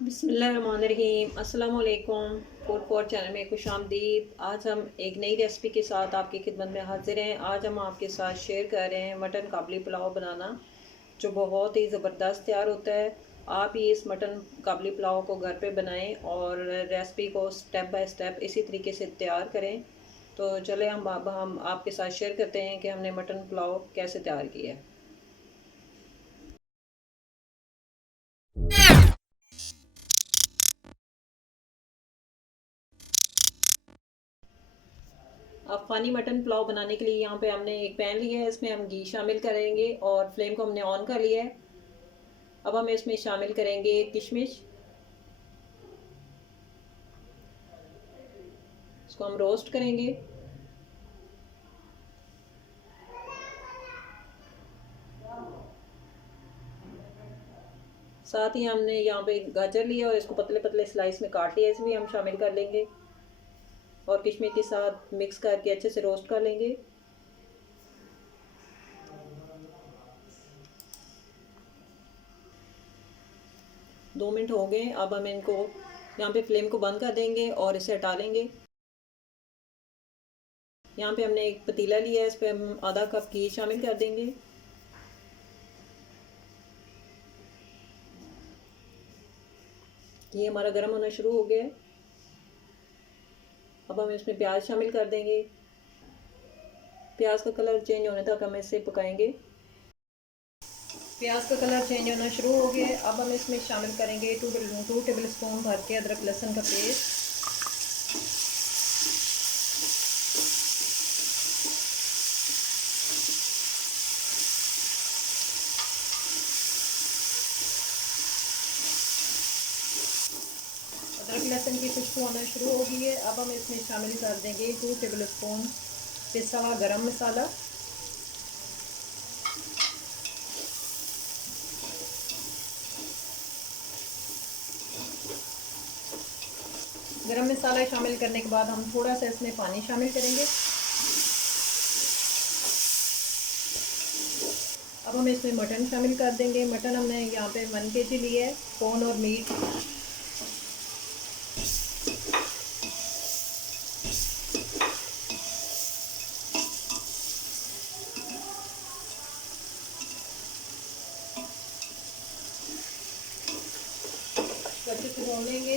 बिस्मिल्लाहिर्रहमानिर्रहीम अस्सलाम वालेकुम। फूड फॉर चैनल में खुश आमदीद। आज हम एक नई रेसिपी के साथ आपकी खिदमत में हाजिर हैं। आज हम आपके साथ शेयर कर रहे हैं मटन काबली पुलाव बनाना, जो बहुत ही ज़बरदस्त तैयार होता है। आप ही इस मटन काबली पुलाव को घर पे बनाएं और रेसिपी को स्टेप बाय स्टेप इसी तरीके से तैयार करें। तो चले हम आपके साथ शेयर करते हैं कि हमने मटन पुलाव कैसे तैयार किया है। अफ़गानी मटन पुलाव बनाने के लिए यहाँ पे हमने एक पैन लिया है, इसमें हम घी शामिल करेंगे और फ्लेम को हमने ऑन कर लिया है। अब हम इसमें शामिल करेंगे किशमिश, इसको हम रोस्ट करेंगे। साथ ही हमने यहाँ पे गाजर लिया और इसको पतले पतले स्लाइस में काट लिया, इसे भी हम शामिल कर लेंगे और किशमिश के साथ मिक्स करके अच्छे से रोस्ट कर लेंगे। दो मिनट हो गए। अब हम इनको यहाँ पे फ्लेम को बंद कर देंगे और इसे हटा लेंगे। यहाँ पे हमने एक पतीला लिया है, इस पर हम आधा कप घी शामिल कर देंगे। ये हमारा गर्म होना शुरू हो गया है। अब हम इसमें प्याज शामिल कर देंगे। प्याज का कलर चेंज होने तक हम इसे पकाएंगे। प्याज का कलर चेंज होना शुरू हो गया है। अब हम इसमें शामिल करेंगे 2 टेबल स्पून भर के अदरक लहसुन का पेस्ट। अदरक लहसुन की खुशबू आना शुरू हो गई है। अब हम इसमें शामिल कर देंगे 2 टेबल स्पून पिसा हुआ गरम मसाला। गरम मसाला शामिल करने के बाद हम थोड़ा सा इसमें पानी शामिल करेंगे। अब हम इसमें मटन शामिल कर देंगे। मटन हमने यहाँ पे 1 kg लिया है, बोन और मीट। अच्छे से भून लेंगे।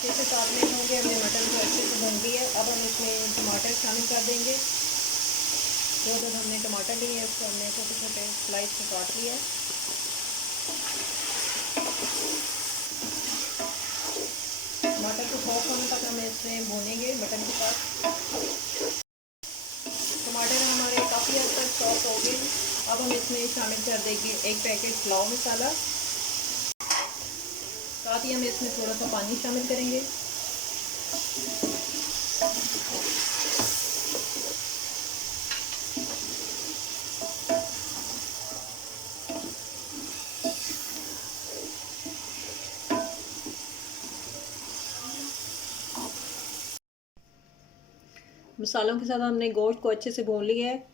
छः से 7 मिनट होंगे, हमने मटन को अच्छे से भून लिया है। अब हम इसमें टमाटर शामिल कर देंगे। दो हमने टमाटर लिए हैं, उसको हमने छोटे छोटे स्लाइस में काट लिया है। टमाटर को सॉफ्ट होने तक हम इसमें भूनेंगे मटन के साथ। टमाटर हमारे काफ़ी हद तक सॉफ्ट हो गए। अब हम इसमें शामिल कर देंगे 1 पैकेट पुलाव मसाला। साथ ही हम इसमें थोड़ा सा पानी शामिल करेंगे। मसालों के साथ हमने गोश्त को अच्छे से भून लिया है।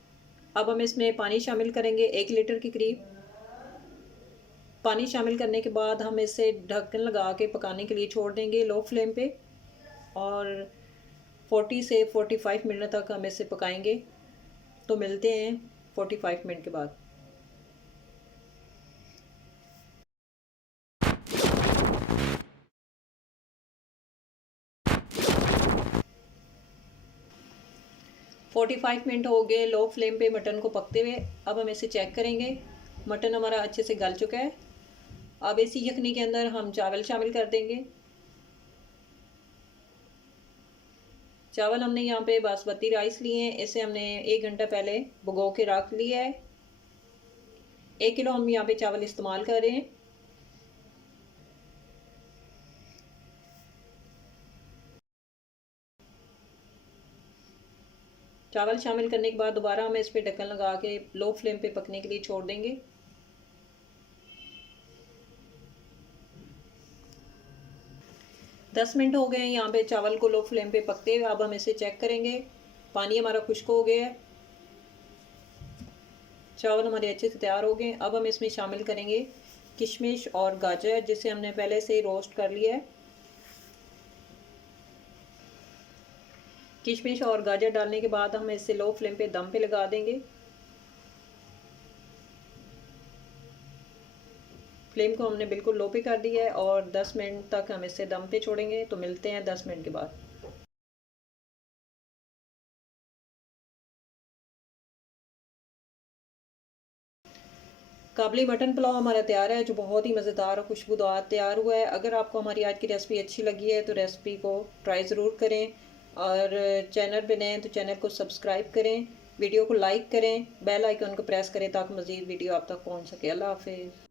अब हम इसमें पानी शामिल करेंगे 1 लीटर के करीब। पानी शामिल करने के बाद हम इसे ढक्कन लगा के पकाने के लिए छोड़ देंगे लो फ्लेम पे, और 40 से 45 मिनट तक हम इसे पकाएंगे। तो मिलते हैं 45 मिनट के बाद। फोर्टी फाइव मिनट हो गए लो फ्लेम पे मटन को पकते हुए। अब हम इसे चेक करेंगे। मटन हमारा अच्छे से गल चुका है। अब इसी यखनी के अंदर हम चावल शामिल कर देंगे। चावल हमने यहाँ पे बासमती राइस लिए हैं, इसे हमने 1 घंटा पहले भिगो के रख लिया है। 1 किलो हम यहाँ पे चावल इस्तेमाल कर रहे हैं। चावल शामिल करने के बाद दोबारा हम इस पे ढक्कन लगा के लो फ्लेम पे पकने के लिए छोड़ देंगे। 10 मिनट हो गए हैं यहाँ पे चावल को लो फ्लेम पे पकते हुए। अब हम इसे चेक करेंगे। पानी हमारा खुश्क हो गया है, चावल हमारे अच्छे से तैयार हो गए। अब हम इसमें शामिल करेंगे किशमिश और गाजर, जिसे हमने पहले से ही रोस्ट कर लिया है। किशमिश और गाजर डालने के बाद हम इसे लो फ्लेम पे दम पे लगा देंगे। फ्लेम को हमने बिल्कुल लो पे कर दिया है और 10 मिनट तक हम इसे दम पे छोड़ेंगे। तो मिलते हैं 10 मिनट के बाद। काबली मटन पुलाव हमारा तैयार है, जो बहुत ही मज़ेदार और खुशबूदार तैयार हुआ है। अगर आपको हमारी आज की रेसिपी अच्छी लगी है तो रेसिपी को ट्राई ज़रूर करें, और चैनल पे नए हैं तो चैनल को सब्सक्राइब करें, वीडियो को लाइक करें, बेल आइकन को प्रेस करें ताकि मज़ीद वीडियो आप तक पहुंच सके। अल्लाह हाफिज़।